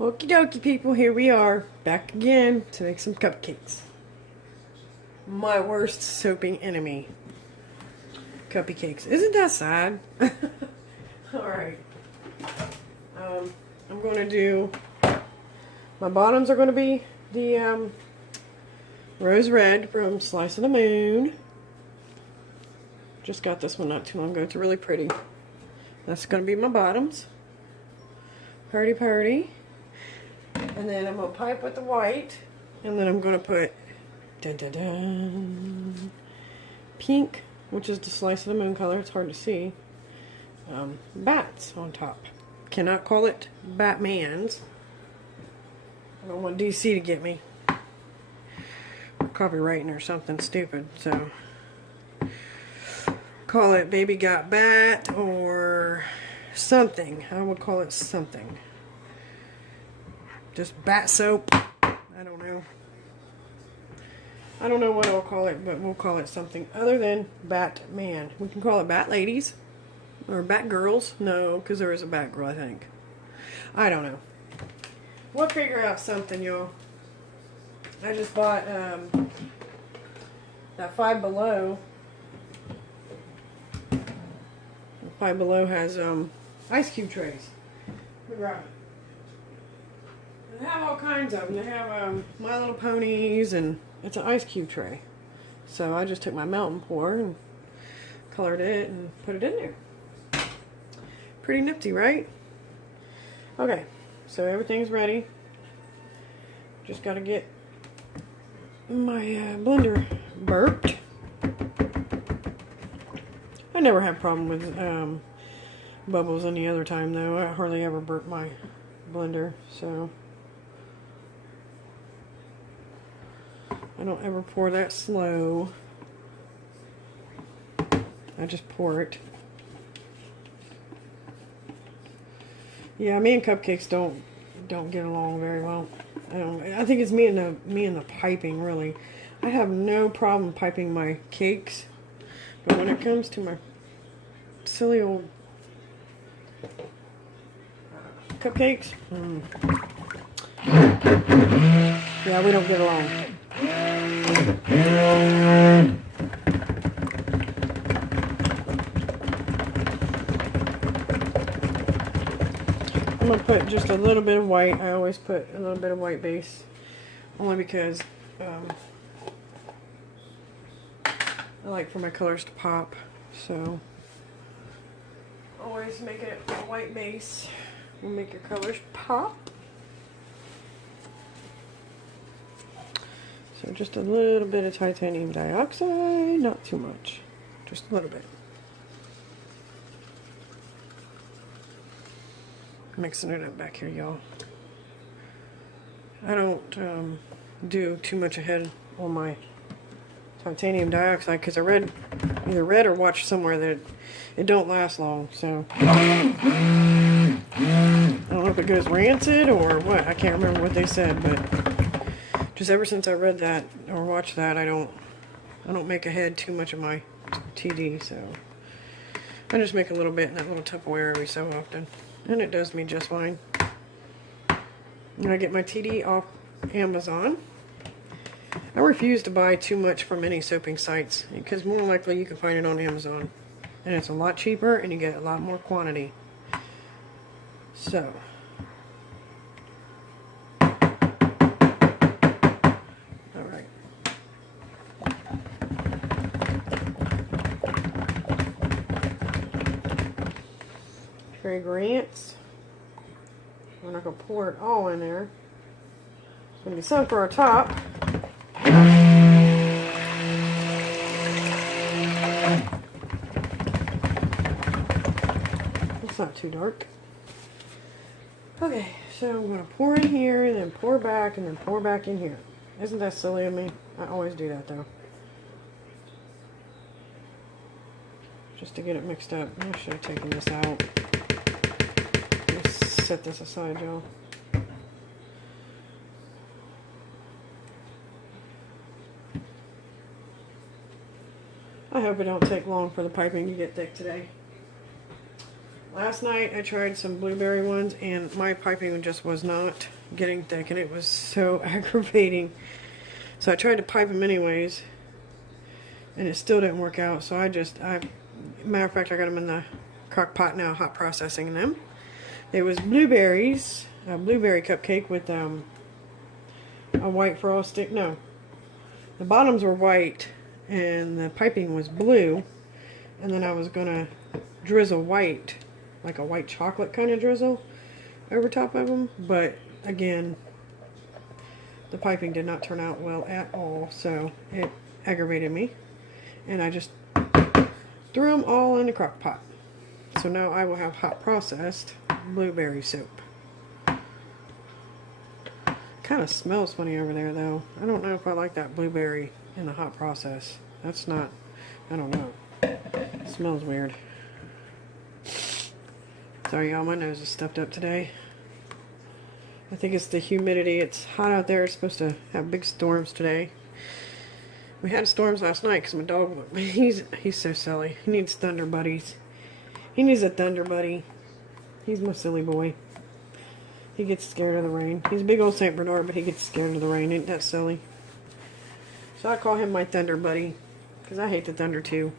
Okie dokie, people, here we are, back again to make some cupcakes. My worst soaping enemy. Cupcakes. Isn't that sad? Alright. I'm going to do, my bottoms are going to be the rose red from Slice of the Moon. Just got this one not too long ago. It's really pretty. That's going to be my bottoms. Party, party. And then I'm going to pipe with the white. And then I'm going to put dun, dun, dun, pink, which is the Slice of the Moon color. It's hard to see. Bats on top. Cannot call it Batman's. I don't want DC to get me. Copywriting or something stupid. So call it Baby Got Bat or something. I would call it something. Just bat soap. I don't know. I don't know what I'll call it, but we'll call it something other than Batman. We can call it Bat Ladies or Bat Girls. No, because there is a Bat Girl, I think. I don't know. We'll figure out something, y'all. I just bought that Five Below. Five Below has ice cube trays. Let me grab it. They have all kinds of them. They have My Little Ponies, and it's an ice cube tray. So I just took my melt and pour and colored it and put it in there. Pretty nifty, right? Okay, so everything's ready. Just got to get my blender burped. I never have a problem with bubbles any other time, though. I hardly ever burp my blender, so I don't ever pour that slow. I just pour it. Yeah, me and cupcakes don't get along very well. I think it's me and the piping, really. I have no problem piping my cakes, but when it comes to my silly old cupcakes, yeah, we don't get along. I'm going to put just a little bit of white. I always put a little bit of white base, only because I like for my colors to pop. So always make it a white base will make your colors pop. So just a little bit of titanium dioxide, not too much, just a little bit. Mixing it up back here, y'all. I don't do too much ahead on my titanium dioxide because I either read or watched somewhere that it don't last long. So I don't know if it goes rancid or what. I can't remember what they said, but just ever since I read that or watched that, I don't make ahead too much of my TD. So I just make a little bit in that little Tupperware every so often. And it does me just fine. And I get my TD off Amazon. I refuse to buy too much from any soaping sites because more likely you can find it on Amazon. And it's a lot cheaper and you get a lot more quantity. So. Alright. Fragrance. We're not going to pour it all in there. It's going to be some for our top. It's not too dark. Okay, so I'm going to pour in here and then pour back and then pour back in here. Isn't that silly of me? I always do that though. Just to get it mixed up. I should have taken this out. Set this aside, y'all. I hope it don't take long for the piping to get thick today. Last night I tried some blueberry ones and my piping just was not getting thick and it was so aggravating. So I tried to pipe them anyways and it still didn't work out. So matter of fact, I got them in the crock pot now, hot processing them. It was blueberries, a blueberry cupcake with a white frosting. No, the bottoms were white and the piping was blue. And then I was gonna drizzle white, like a white chocolate kind of drizzle over top of them. But again, the piping did not turn out well at all, so it aggravated me. And I just threw them all in the crock pot. So now I will have hot processed blueberry soup. Kind of smells funny over there though. I don't know if I like that blueberry in the hot process. That's not, I don't know. It smells weird. Sorry y'all, my nose is stuffed up today. I think it's the humidity. It's hot out there. It's supposed to have big storms today. We had storms last night because my dog, he's so silly. He needs thunder buddies. He needs a thunder buddy. He's my silly boy. He gets scared of the rain. He's a big old St. Bernard, but he gets scared of the rain. Ain't that silly? So I call him my thunder buddy because I hate the thunder too.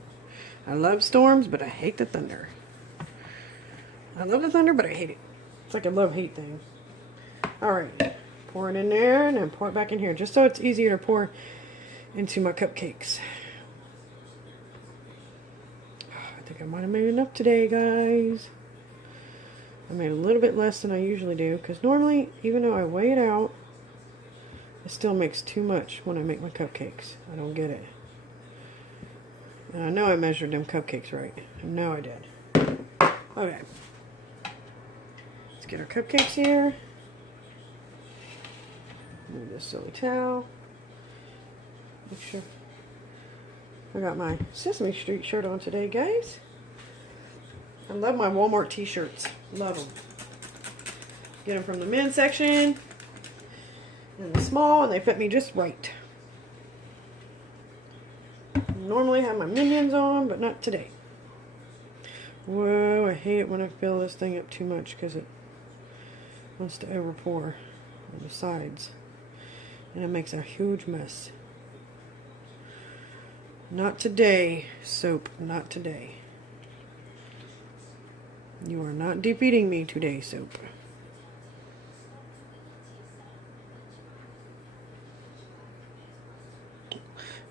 I love storms, but I hate the thunder. I love the thunder, but I hate it. It's like a love-hate thing. Alright, pour it in there and then pour it back in here, just so it's easier to pour into my cupcakes. I think I might have made enough today, guys. I made a little bit less than I usually do, because normally, even though I weigh it out, it still makes too much when I make my cupcakes. I don't get it. And I know I measured them cupcakes right. I know I did. Okay. Let's get our cupcakes here. Move this silly towel. Make sure. I got my Sesame Street shirt on today, guys. I love my Walmart t-shirts. Love them. Get them from the men's section and the small, and they fit me just right. Normally I have my Minions on, but not today. Whoa, I hate it when I fill this thing up too much because it wants to over pour on the sides. And it makes a huge mess. Not today, soap. Not today. You are not defeating me today, soap.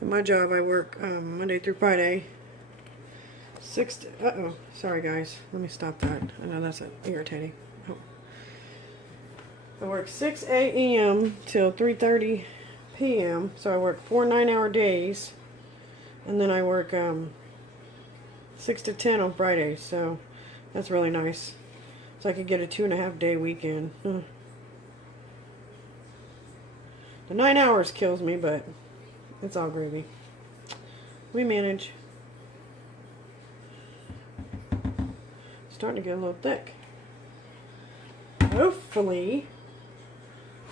At my job, I work Monday through Friday. Uh-oh. Sorry, guys. Let me stop that. I know that's irritating. Oh. I work 6 a.m. till 3:30 p.m. So I work 4 9-hour days. And then I work 6 to 10 on Fridays. So that's really nice. So I could get a 2.5 day weekend. The 9 hours kills me, but it's all gravy. We manage. Starting to get a little thick. Hopefully,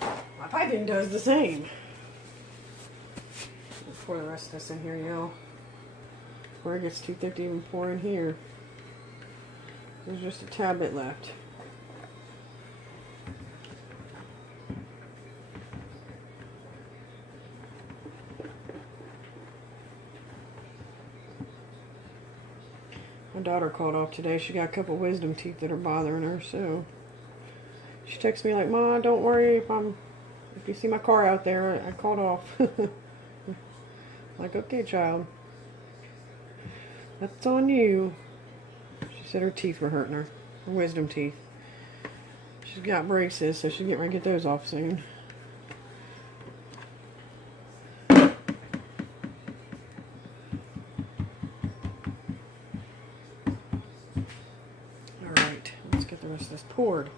my piping does the same. Let's pour the rest of this in here, y'all. Before it gets too thick to even pour in here. There's just a tad bit left. My daughter called off today. She got a couple wisdom teeth that are bothering her, so she texts me like, "Ma, don't worry if you see my car out there, I called off." Like, okay, child. That's on you. She said her teeth were hurting her. Her wisdom teeth. She's got braces, so she's getting ready to get those off soon. Alright, let's get the rest of this poured.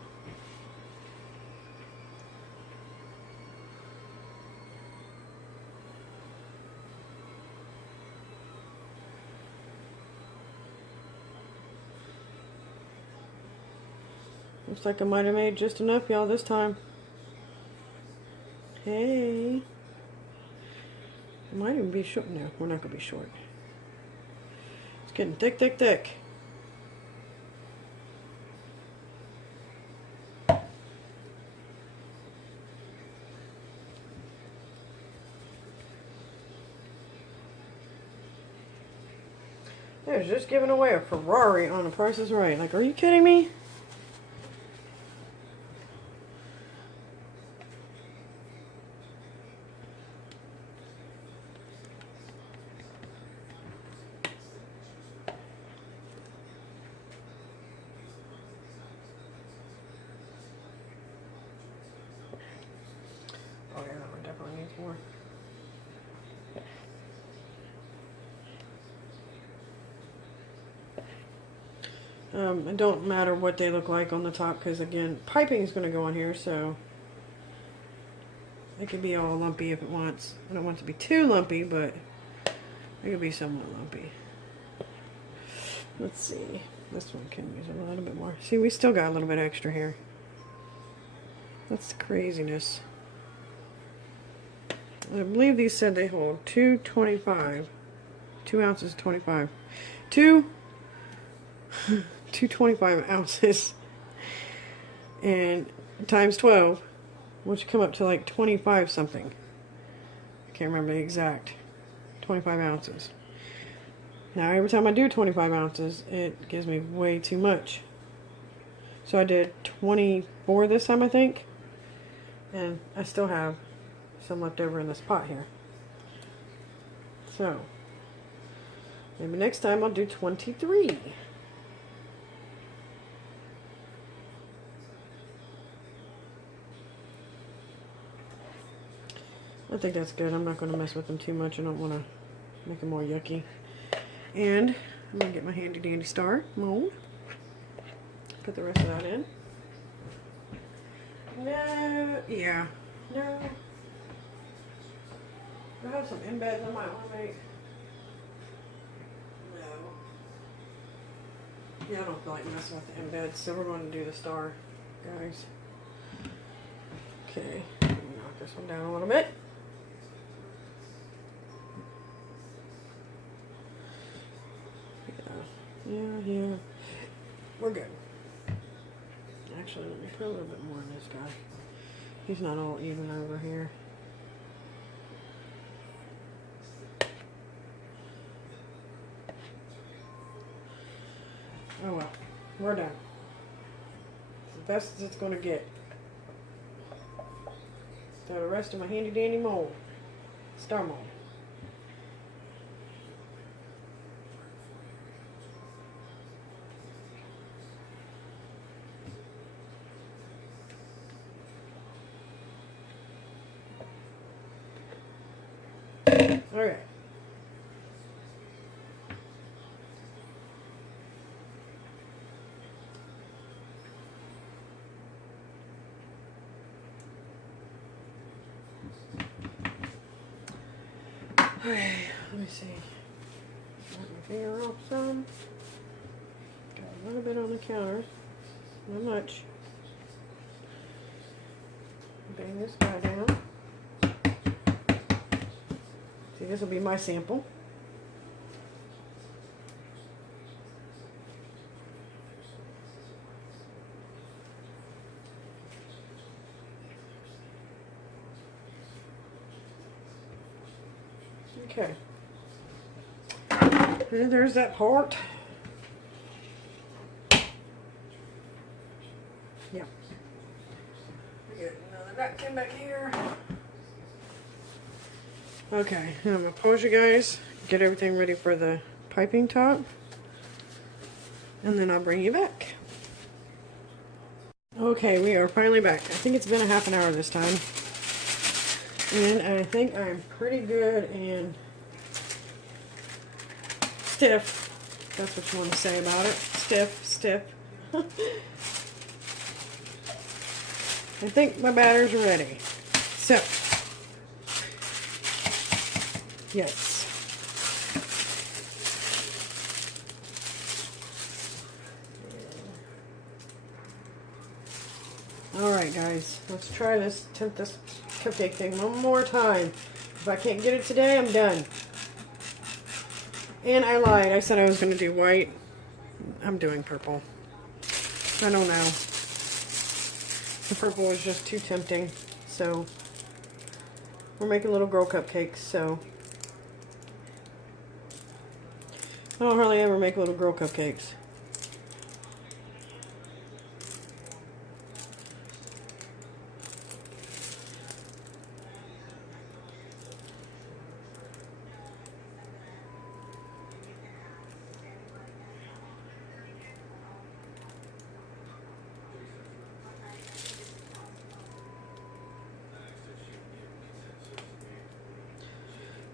Looks like I might have made just enough, y'all, this time. Hey. It might even be short. No, we're not going to be short. It's getting thick, thick, thick. They're just giving away a Ferrari on The Price is Right. Like, are you kidding me? Oh yeah, that one definitely needs more. It don't matter what they look like on the top, because again, piping is going to go on here, so it can be all lumpy if it wants. I don't want it to be too lumpy, but it could be somewhat lumpy. Let's see. This one can use a little bit more. See, we still got a little bit extra here. That's the craziness. I believe these said they hold 225. 2 ounces, 25. 225 ounces. And times 12, which come up to like 25 something. I can't remember the exact. 25 ounces. Now every time I do 25 ounces, it gives me way too much. So I did 24 this time, I think. And I still have some left over in this pot here. So maybe next time I'll do 23. I think that's good. I'm not going to mess with them too much. I don't want to make them more yucky. And I'm going to get my handy dandy star mold. Put the rest of that in. No, yeah, no. I have some embeds I might want to make. No. Yeah, I don't feel like messing with the embeds, so we're going to do the star, guys. Okay, knock this one down a little bit. Yeah. We're good. Actually, let me put a little bit more in this guy. He's not all even over here. Oh well, we're done. It's the best as it's going to get. So the rest of my handy dandy mold, star mold. Okay. Okay, let me see. Wipe my finger off some. Got a little bit on the counter. Not much. Bang this guy down. See, this will be my sample. Okay. And there's that part. Yeah. Get another napkin back here. Okay, I'm gonna pause you guys, get everything ready for the piping top, and then I'll bring you back. Okay, we are finally back. I think it's been a half an hour this time. And I think I'm pretty good and stiff. That's what you want to say about it. Stiff. I think my batter's ready. So, yes. Alright guys, let's try this, attempt this cupcake thing one more time. If I can't get it today, I'm done. And I lied, I said I was going to do white. I'm doing purple. I don't know. The purple was just too tempting, so we're making little girl cupcakes, so I don't hardly ever make little girl cupcakes.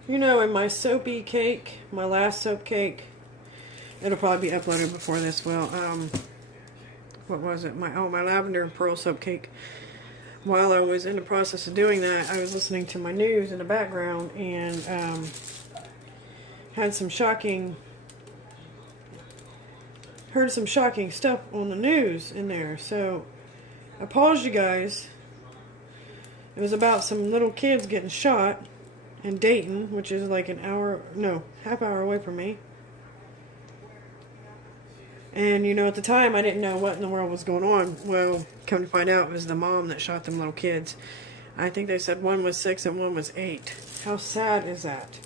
You know, in my soapy cake, my last soap cake, it'll probably be uploaded before this will. What was it? My lavender and pearl soap cake. While I was in the process of doing that, I was listening to my news in the background and heard some shocking stuff on the news in there. So I paused you guys. It was about some little kids getting shot in Dayton, which is like half hour away from me. And, you know, at the time, I didn't know what in the world was going on. Well, come to find out, it was the mom that shot them little kids. I think they said one was 6 and one was 8. How sad is that?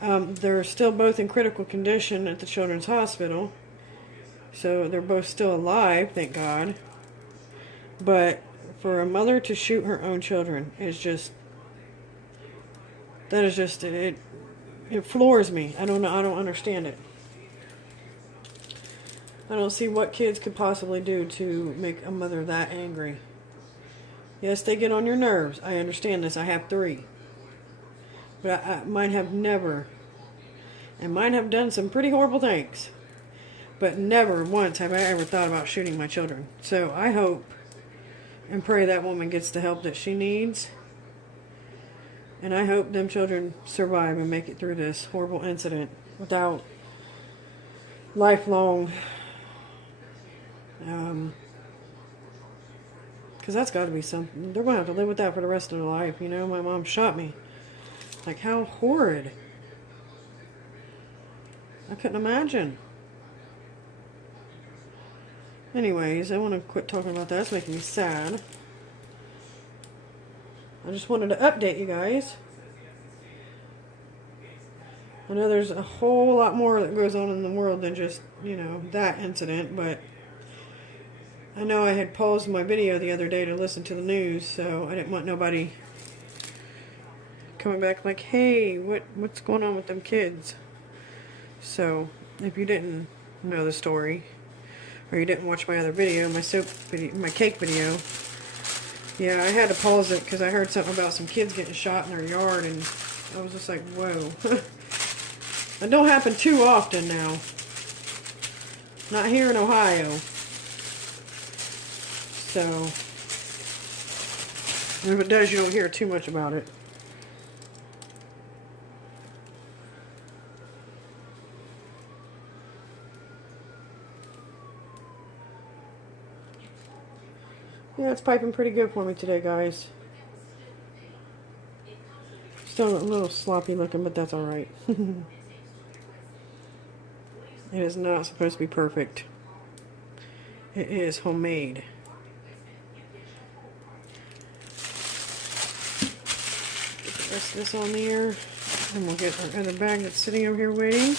They're still both in critical condition at the Children's Hospital. So they're both still alive, thank God. But for a mother to shoot her own children is just... That is just... It floors me. I don't know. I don't understand it. I don't see what kids could possibly do to make a mother that angry. Yes, they get on your nerves. I understand this. I have 3. But mine have never. And mine have done some pretty horrible things. But never once have I ever thought about shooting my children. So I hope and pray that woman gets the help that she needs. And I hope them children survive and make it through this horrible incident without lifelong... because that's got to be something. They're going to have to live with that for the rest of their life. You know, my mom shot me. Like, how horrid. I couldn't imagine. Anyways, I want to quit talking about that. It's making me sad. I just wanted to update you guys. I know there's a whole lot more that goes on in the world than just, you know, that incident, but I know I had paused my video the other day to listen to the news, so I didn't want nobody coming back like, hey, what's going on with them kids? So, if you didn't know the story, or you didn't watch my other video, my cake video, yeah, I had to pause it because I heard something about some kids getting shot in their yard, and I was just like, whoa. It don't happen too often now. Not here in Ohio. So, if it does, you don't hear too much about it. Yeah, it's piping pretty good for me today, guys. Still a little sloppy looking, but that's alright. It is not supposed to be perfect. It is homemade. Get the rest of this on there. And we'll get our other bag that's sitting over here waiting.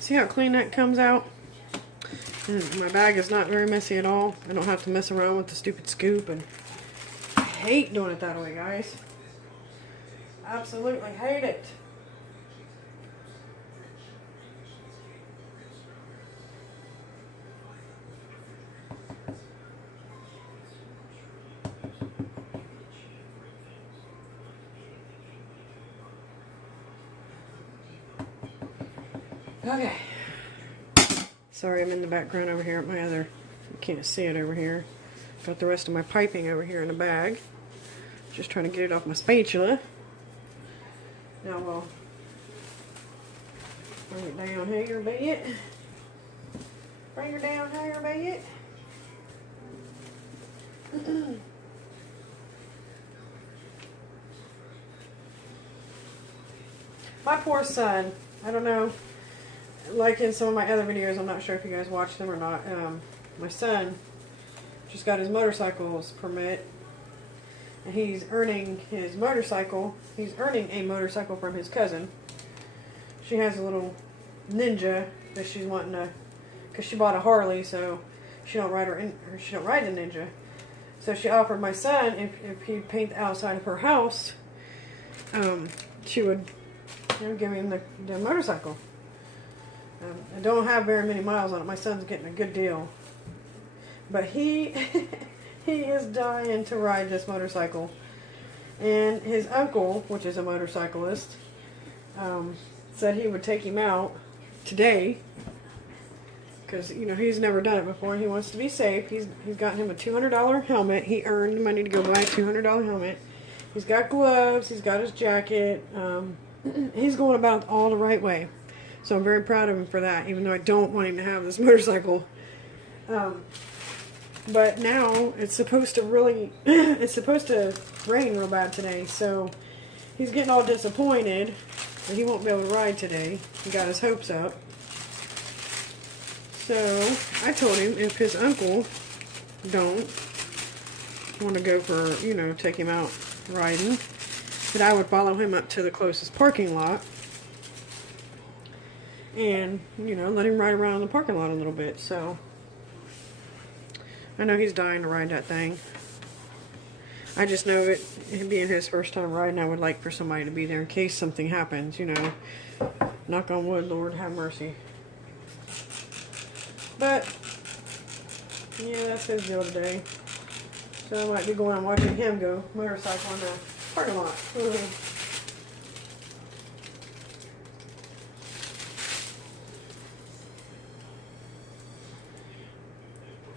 See how clean that comes out? And my bag is not very messy at all. I don't have to mess around with the stupid scoop, and I hate doing it that way, guys. Absolutely hate it. Okay. Sorry, I'm in the background over here at my other, you can't see it over here. Got the rest of my piping over here in a bag. Just trying to get it off my spatula. Now we'll bring it down here a bit. Bring her down here a bit. My poor son. I don't know. like in some of my other videos, I'm not sure if you guys watched them or not, my son just got his motorcycles permit, and he's earning a motorcycle from his cousin. She has a little Ninja that she's wanting to, because she bought a Harley, so she don't ride the Ninja. So she offered my son, if he'd paint the outside of her house, she would, give him the motorcycle. I don't have very many miles on it. My son's getting a good deal, but he he is dying to ride this motorcycle. And his uncle, which is a motorcyclist, said he would take him out today, because he's never done it before. He wants to be safe. He's got him a $200 helmet. He earned the money to go buy a $200 helmet. He's got gloves. He's got his jacket. He's going about it all the right way. So I'm very proud of him for that, even though I don't want him to have this motorcycle. But now it's supposed to it's supposed to rain real bad today, so he's getting all disappointed that he won't be able to ride today. He got his hopes up. So I told him if his uncle don't want to go for, take him out riding, that I would follow him up to the closest parking lot and, let him ride around the parking lot a little bit. So I know he's dying to ride that thing. I just know it being his first time riding, I would like for somebody to be there in case something happens, Knock on wood, Lord have mercy. But yeah, that's his deal today. So I might be going and watching him go motorcycle in the parking lot.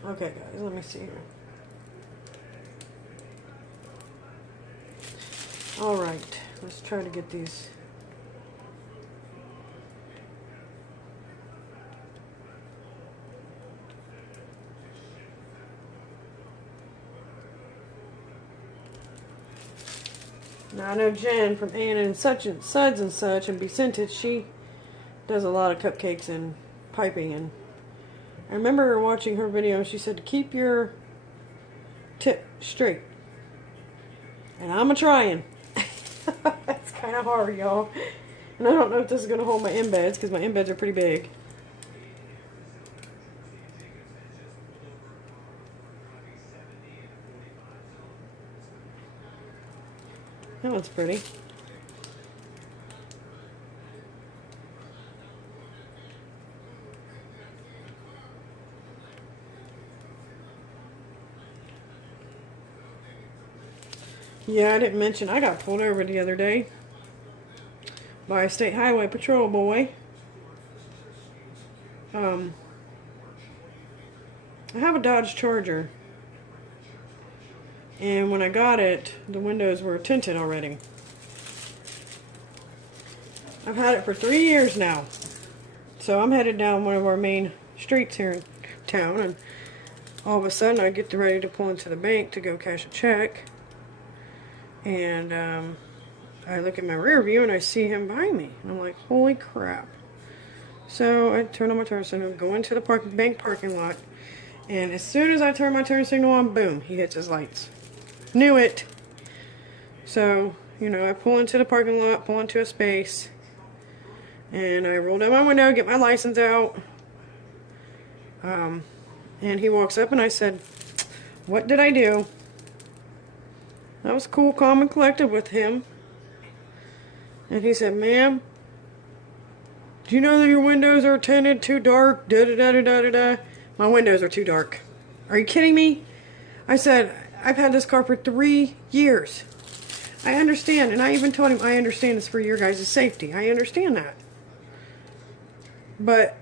Okay, guys, let me see here. Alright, let's try to get these. Now, I know Jen from Ann and Suds and Such and Becentage, she does a lot of cupcakes and piping, and I remember watching her video. She said to keep your tip straight, and I'm a-trying. It's kind of hard, y'all, and I don't know if this is going to hold my embeds, because my embeds are pretty big. That one's pretty. Yeah, I didn't mention I got pulled over the other day by a state highway patrol boy. I have a Dodge Charger, and when I got it, the windows were tinted already. I've had it for 3 years now, so I'm headed down one of our main streets here in town, and all of a sudden I get ready to pull into the bank to go cash a check. And I look at my rear view and I see him behind me. And I'm like, holy crap. So I turn on my turn signal, go into the bank parking lot. And as soon as I turn my turn signal on, boom, he hits his lights. Knew it. So, I pull into the parking lot, pull into a space. And I roll down my window, get my license out. And he walks up and I said, what did I do? I was cool, calm, and collected with him. And he said, ma'am, do you know that your windows are tinted too dark? Da-da-da-da-da-da. My windows are too dark. Are you kidding me? I said, I've had this car for 3 years. I understand. And I even told him, I understand it's for your guys' safety. I understand that. But,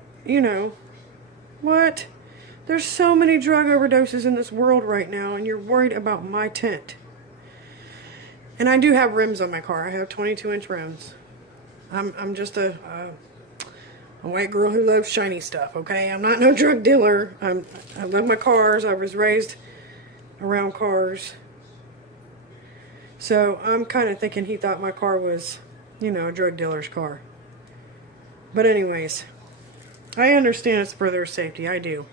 what? There's so many drug overdoses in this world right now, and you're worried about my tint. And I do have rims on my car. I have 22-inch rims. I'm just a white girl who loves shiny stuff, okay? I'm not no drug dealer. I love my cars. I was raised around cars. So I'm kind of thinking he thought my car was, a drug dealer's car. But anyways, I understand it's for their safety. I do.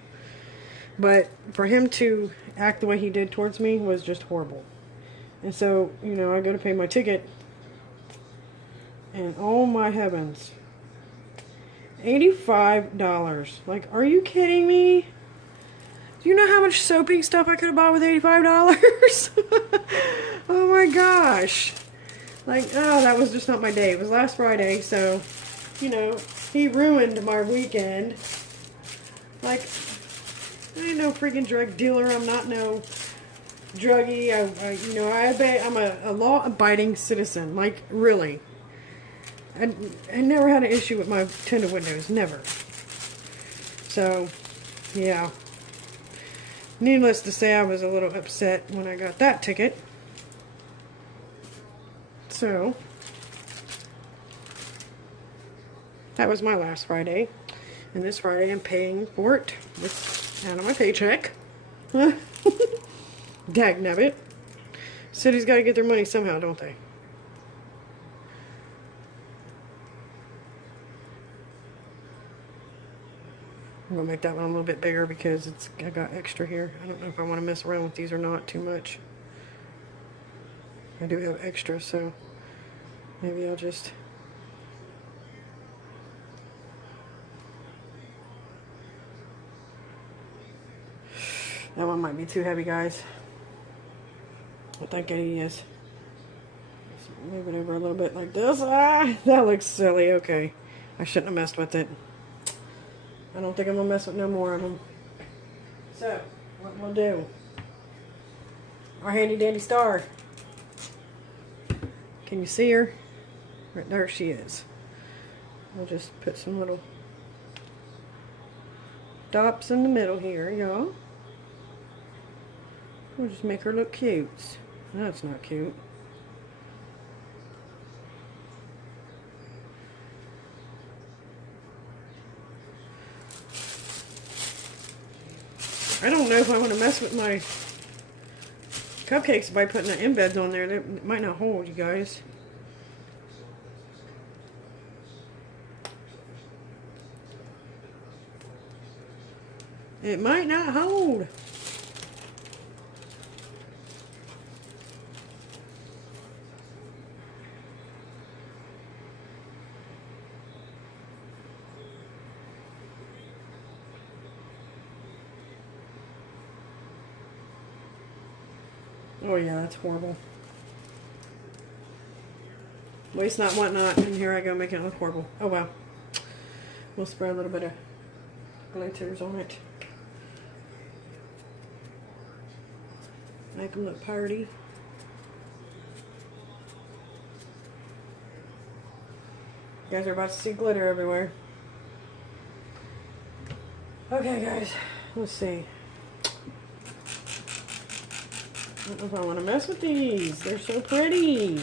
But for him to act the way he did towards me was just horrible. And so, you know, I go to pay my ticket. And oh my heavens. $85. Like, are you kidding me? Do you know how much soapy stuff I could have bought with $85? Oh my gosh. Like, oh, that was just not my day. It was last Friday, so, you know, he ruined my weekend. Like, I ain't no freaking drug dealer. I'm not no druggie. You know, I'm a law-abiding citizen. Like, really. I never had an issue with my tinted windows. Never. So, yeah. Needless to say, I was a little upset when I got that ticket. So, that was my last Friday. And this Friday I'm paying for it out of my paycheck. Dagnabbit. City's got to get their money somehow, don't they? I'm going to make that one a little bit bigger because I got extra here. I don't know if I want to mess around with these or not too much. I do have extra, so maybe I'll just... That one might be too heavy, guys. I think it is. Just move it over a little bit like this. Ah, that looks silly. Okay. I shouldn't have messed with it. I don't think I'm going to mess with no more of them. So, what we'll do. Our handy dandy star. Can you see her? Right there she is. We'll just put some little dots in the middle here, y'all. We'll just make her look cute. That's not cute. I don't know if I want to mess with my cupcakes by putting the embeds on there. They might not hold, you guys. It might not hold. Oh yeah, that's horrible. Waste not, want not, and here I go making it look horrible. Oh well. We'll spread a little bit of glitters on it. Make them look party. You guys are about to see glitter everywhere. Okay guys, let's see. I don't know if I want to mess with these. They're so pretty.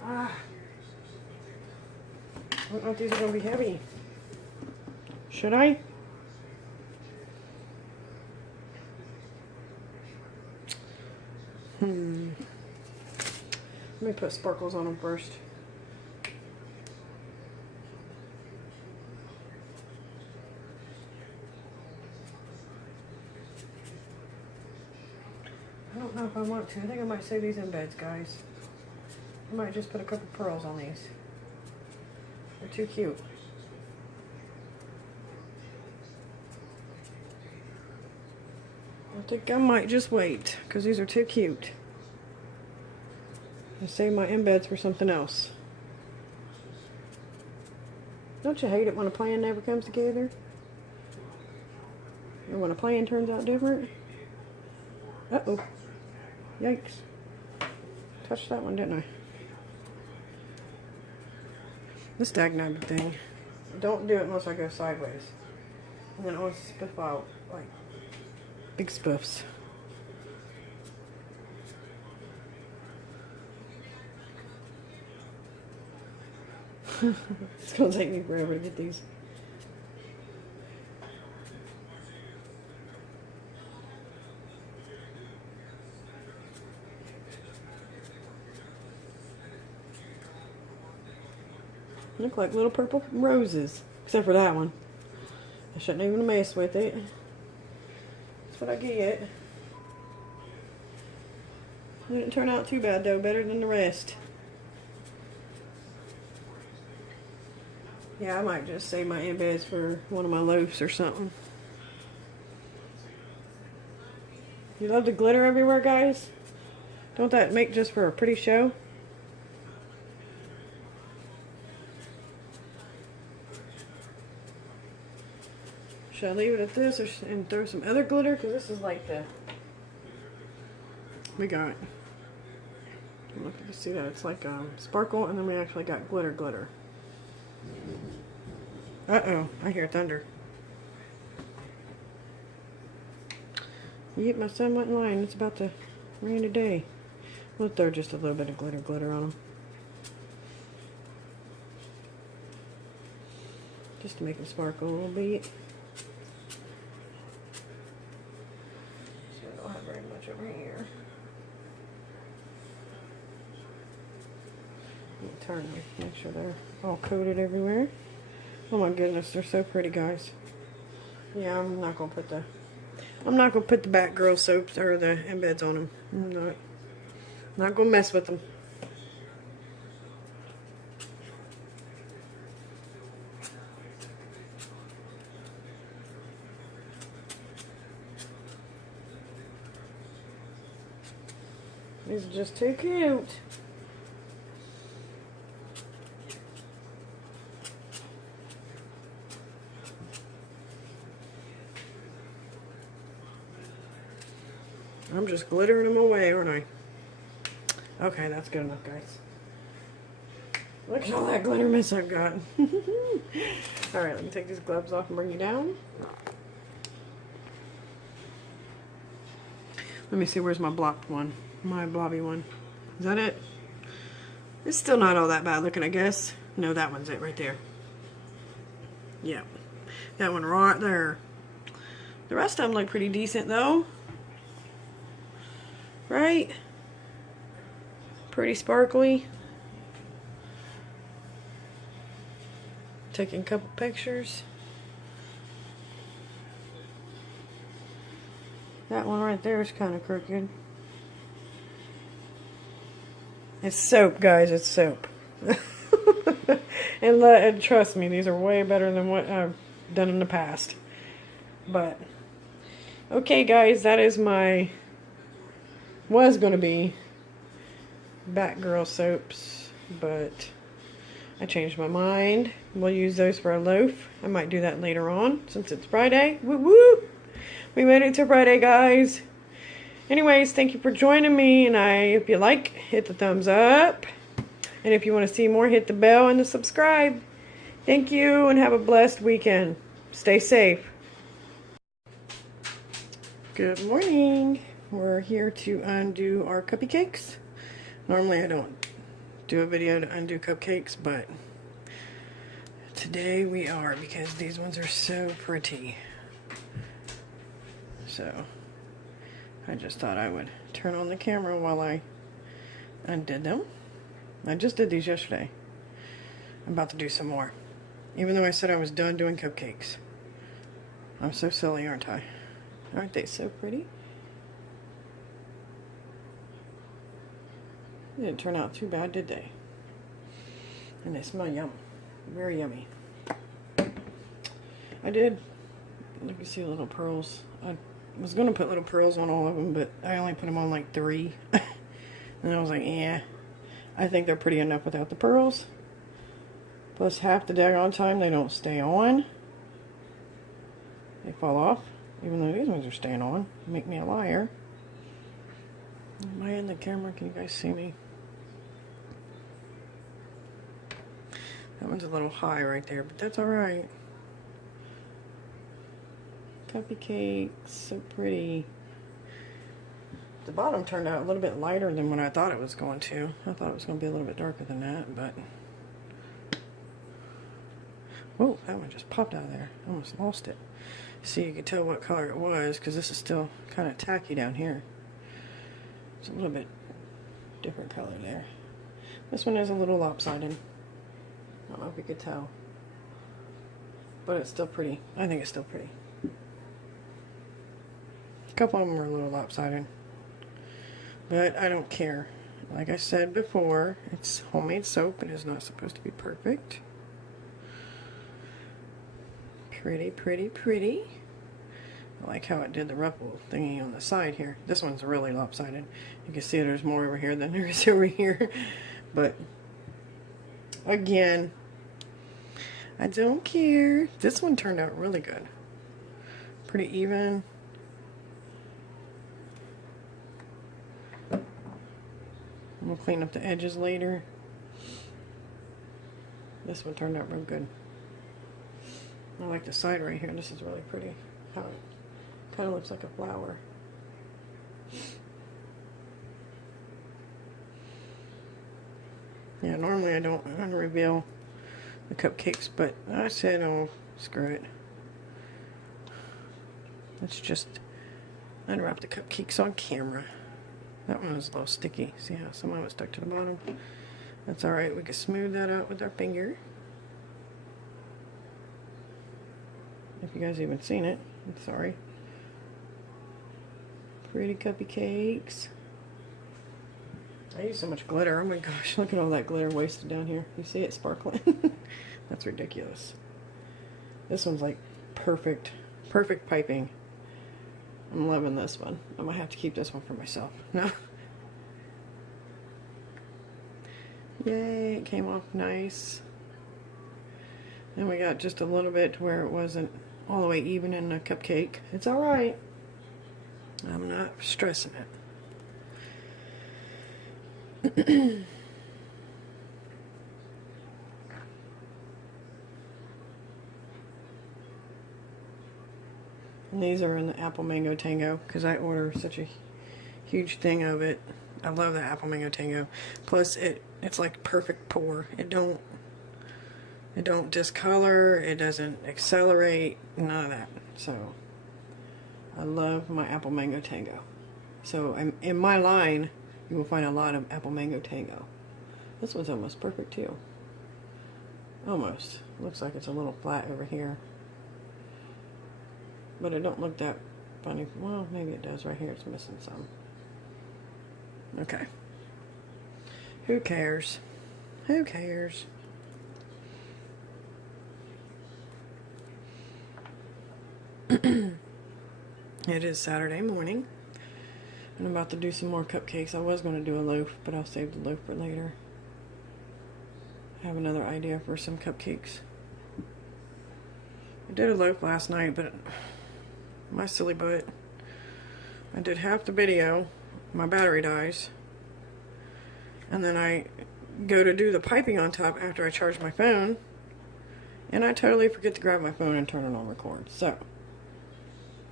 I don't know if these are going to be heavy. Should I? Let me put sparkles on them first. I don't know if I want to. I think I might save these embeds, guys. I might just put a couple pearls on these. They're too cute. I think I might just wait, because these are too cute. I'll save my embeds for something else. Don't you hate it when a plan never comes together? Or when a plan turns out different? Uh-oh. Yikes. Touched that one, didn't I? This dagnabbit thing. Don't do it unless I go sideways. And then I want to spiff out, like, big spiffs. It's going to take me forever to get these. Look like little purple roses. Except for that one. I shouldn't even mess with it. That's what I get. It didn't turn out too bad though, better than the rest. Yeah, I might just save my embeds for one of my loaves or something. You love the glitter everywhere, guys? Don't that make just for a pretty show? Should I leave it at this and throw some other glitter? Because this is like the... We got... Look, you see that? It's like sparkle, and then we actually got glitter. Uh-oh, I hear thunder. Yep, my son went in line. It's about to rain today. We'll throw just a little bit of glitter on them. Just to make them sparkle a little bit. So I don't have very much over here. Turn them, make sure they're all coated everywhere. Oh my goodness, they're so pretty, guys. Yeah, I'm not gonna put the Batgirl soaps or the embeds on them. I'm not gonna mess with them. These are just too cute. I'm just glittering them away, aren't I? Okay, that's good enough, guys. Look at all that glitter mess I've got. Alright, let me take these gloves off and bring you down. Let me see, where's my blocked one? My blobby one. Is that it? It's still not all that bad looking, I guess. No, that one's it right there. Yeah. That one right there. The rest of them look pretty decent, though. Right? Pretty sparkly. Taking a couple pictures. That one right there is kind of crooked. It's soap, guys. It's soap. and trust me, these are way better than what I've done in the past. But, okay, guys, that is my... was going to be Batgirl soaps, but I changed my mind. We'll use those for a loaf. I might do that later on since it's Friday. Woo woo! We made it to Friday, guys. Anyways, thank you for joining me, and if you like, hit the thumbs up. And if you want to see more, hit the bell and the subscribe. Thank you, and have a blessed weekend. Stay safe. Good morning. We're here to undo our cupcakes. Normally I don't do a video to undo cupcakes, but today we are because these ones are so pretty. So I just thought I would turn on the camera while I undid them. I just did these yesterday. I'm about to do some more. Even though I said I was done doing cupcakes. I'm so silly, aren't I? Aren't they so pretty? They didn't turn out too bad, did they? And they smell yum. Very yummy. I did, let me see, little pearls. I was going to put little pearls on all of them, but I only put them on like 3. And I was like, yeah, I think they're pretty enough without the pearls. Plus half the daggone time they don't stay on. They fall off. Even though these ones are staying on. Make me a liar. Am I in the camera? Can you guys see me? That one's a little high right there, but that's alright. Cupcakes, so pretty. The bottom turned out a little bit lighter than what I thought it was going to. I thought it was going to be a little bit darker than that, but... Whoa, that one just popped out of there. I almost lost it. See, you can tell what color it was, because this is still kind of tacky down here. It's a little bit different color there. This one is a little lopsided. I don't know if you could tell. But it's still pretty. I think it's still pretty. A couple of them are a little lopsided. But I don't care. Like I said before, it's homemade soap. It is not supposed to be perfect. Pretty, pretty, pretty. I like how it did the ruffle thingy on the side here. This one's really lopsided. You can see there's more over here than there is over here. But, again, I don't care. This one turned out really good. Pretty even. We'll clean up the edges later. This one turned out real good. I like the side right here. This is really pretty. How it kind of looks like a flower. Yeah, normally I don't reveal the cupcakes, but I said, oh, screw it. Let's just unwrap the cupcakes on camera. That one was a little sticky. See how some of it stuck to the bottom? That's alright. We can smooth that out with our finger. If you guys even seen it. I'm sorry. Pretty cupcakes. I use so much glitter. Oh my gosh, look at all that glitter wasted down here. You see it sparkling? That's ridiculous. This one's like perfect. Perfect piping. I'm loving this one. I might have to keep this one for myself. No. Yay, it came off nice. And we got just a little bit to where it wasn't all the way even in the cupcake. It's alright. I'm not stressing it. And these are in the apple mango tango because I order such a huge thing of it. I love the apple mango tango. Plus it's like perfect pour. It don't discolor, it doesn't accelerate, none of that. So I love my apple mango tango. So in my line you will find a lot of apple mango tango. This one's almost perfect too. Almost. Looks like it's a little flat over here. But it don't look that funny. Well, maybe it does right here. It's missing some. Okay. Who cares? Who cares? It is Saturday morning. I'm about to do some more cupcakes. I was going to do a loaf, but I'll save the loaf for later. I have another idea for some cupcakes. I did a loaf last night, but my silly butt, I did half the video, my battery dies, and then I go to do the piping on top after I charge my phone, and I totally forget to grab my phone and turn it on record. So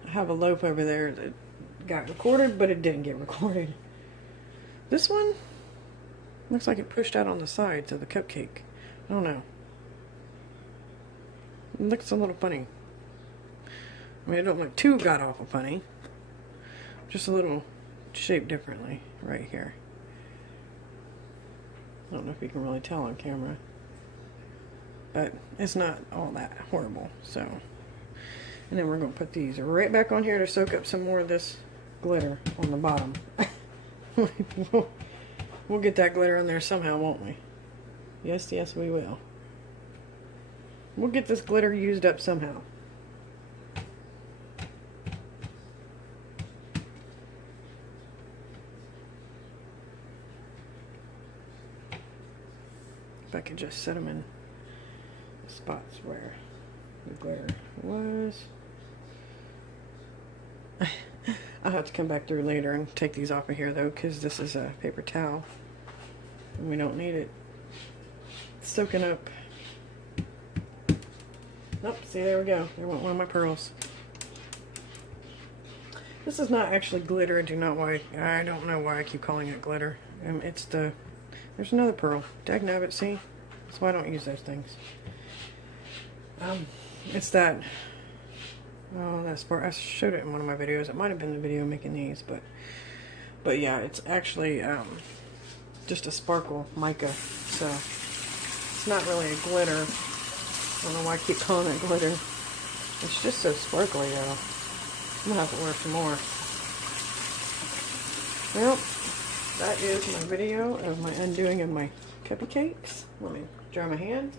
I have a loaf over there that got recorded, but it didn't get recorded. This one looks like it pushed out on the sides of the cupcake. I don't know. It looks a little funny. I mean, it don't look too god-awful funny. Just a little shaped differently right here. I don't know if you can really tell on camera. But it's not all that horrible, so. And then we're going to put these right back on here to soak up some more of this glitter on the bottom. We'll get that glitter in there somehow, won't we? Yes, yes, we will. We'll get this glitter used up somehow. If I could just set them in the spots where the glitter was. I'll have to come back through later and take these off of here though, because this is a paper towel and we don't need it soaking up. Nope, see, there we go. There went one of my pearls. This is not actually glitter. I don't know why I keep calling it glitter. It's the, there's another pearl. Dagnabbit, see? That's why I don't use those things. It's that, oh, that spark. I showed it in one of my videos. It might have been the video making these, but yeah, it's actually just a sparkle mica. So It's not really a glitter. I don't know why I keep calling it glitter. It's just so sparkly though. I'm gonna have to order some more. Well, that is my video of my undoing of my cupcakes. Let me dry my hand.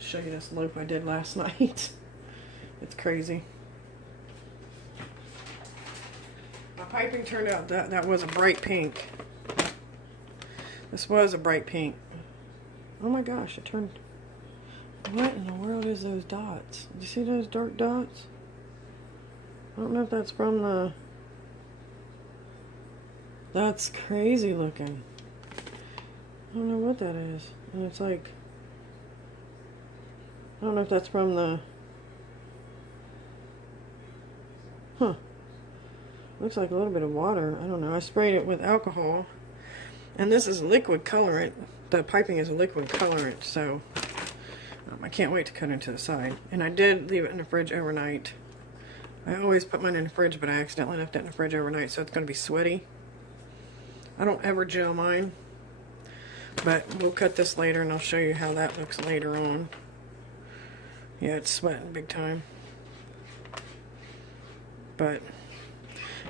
Show you this loop I did last night. It's crazy. My piping turned out that was a bright pink. This was a bright pink. Oh my gosh, it turned... What in the world is those dots? Do you see those dark dots? I don't know if that's from the... That's crazy looking. I don't know what that is. And it's like... I don't know if that's from the... Huh. Looks like a little bit of water. I don't know. I sprayed it with alcohol. And this is liquid colorant. The piping is a liquid colorant, so I can't wait to cut it to the side. And I did leave it in the fridge overnight. I always put mine in the fridge, but I accidentally left it in the fridge overnight, so it's going to be sweaty. I don't ever gel mine, but we'll cut this later, and I'll show you how that looks later on. Yeah, it's sweating big time. But,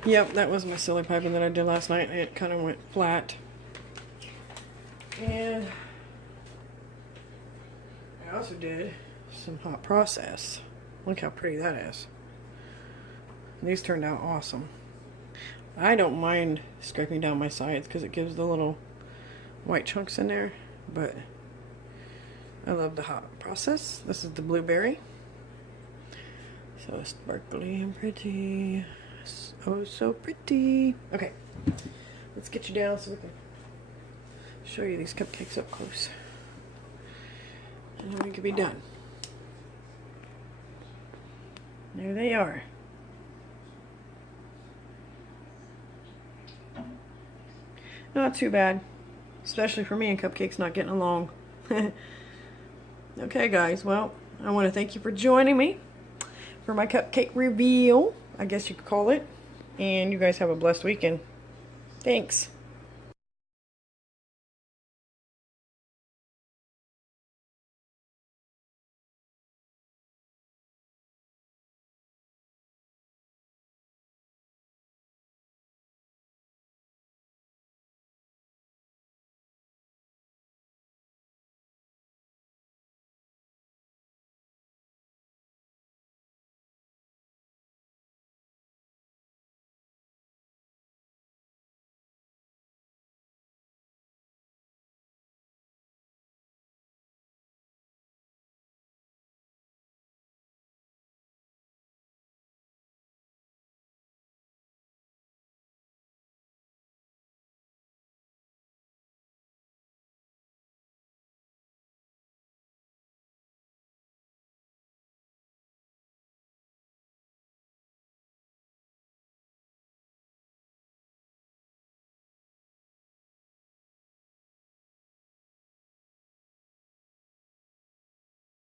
yep, that was my silly piping that I did last night. It kind of went flat. And I also did some hot process. Look how pretty that is. These turned out awesome. I don't mind scraping down my sides because it gives the little white chunks in there, but I love the hot process. This is the blueberry. So sparkly and pretty. Oh, so pretty. Okay, let's get you down so we can show you these cupcakes up close. And then we can be done. There they are. Not too bad. Especially for me and cupcakes not getting along. Okay guys, well, I want to thank you for joining me for my cupcake reveal, I guess you could call it. And you guys have a blessed weekend. Thanks.